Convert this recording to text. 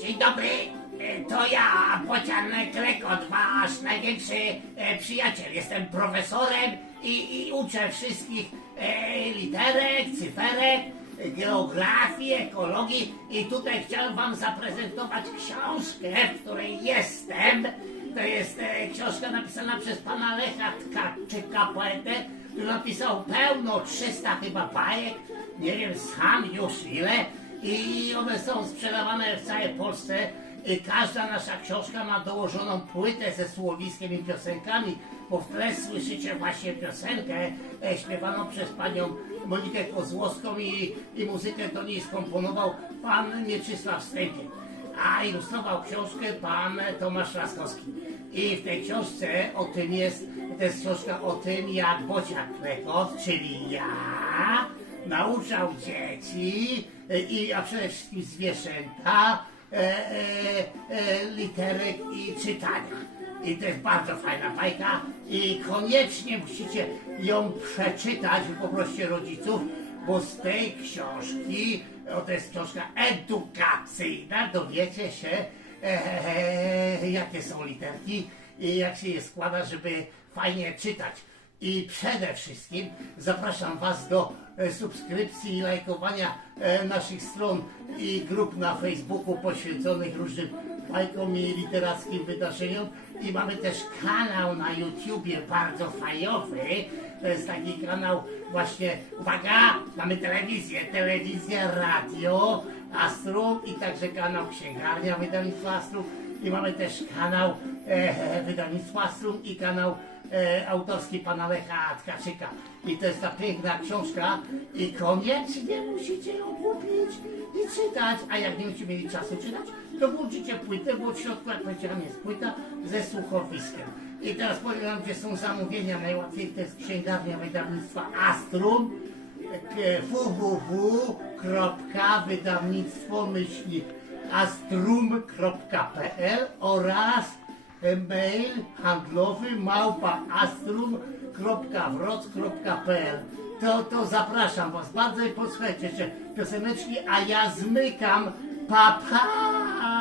Dzień dobry, e, to ja, Bocian Klekot, wasz największy e, przyjaciel. Jestem profesorem i, i uczę wszystkich e, literek, cyferek, geografii, ekologii i tutaj chciałem wam zaprezentować książkę, w której jestem. To jest książka napisana przez pana Lecha Tkaczyka, poetę, który napisał pełno, 300 chyba bajek, nie wiem sam już ile i one są sprzedawane w całej Polsce. Każda nasza książka ma dołożoną płytę ze słowiskiem i piosenkami, bo w tle słyszycie właśnie piosenkę e, śpiewaną przez panią Monikę Kozłowską i, i muzykę do niej skomponował pan Mieczysław Stępień. A ilustrował książkę pan Tomasz Laskowski. I w tej książce o tym jest, to jest książka o tym, jak Bociak Klekot, czyli ja, nauczał dzieci e, i a przede wszystkim zwierzęta e, e, e, literek i czytania. I to jest bardzo fajna bajka i koniecznie musicie ją przeczytać, poproście rodziców, bo z tej książki, o to jest książka edukacyjna, dowiecie się e, jakie są literki i jak się je składa, żeby fajnie czytać. I przede wszystkim zapraszam Was do e, subskrypcji i lajkowania e, naszych stron i grup na Facebooku poświęconych różnym bajkom i literackim wydarzeniom. I mamy też kanał na YouTubie bardzo fajowy. To jest taki kanał właśnie, uwaga, mamy telewizję, telewizja, radio, Astrum i także kanał Księgarnia Wydawnictwa Astrum. I mamy też kanał e, wydawnictwa Astrum i kanał e, autorski pana Lecha Tkaczyka. I to jest ta piękna książka i koniecznie musicie ją kupić i czytać. A jak nie będziecie mieli czasu czytać, to włączycie płytę, bo w środku, jak powiedziałem, jest płyta ze słuchowiskiem. I teraz powiem wam, gdzie są zamówienia. Najłatwiej to jest księgarnia wydawnictwa Astrum e, www.wydawnictwo astrum.pl oraz mail handlowy małpa astrum.wroc.pl to, to zapraszam was bardzo i posłuchajcie jeszcze pioseneczki, a ja zmykam. Pa, pa!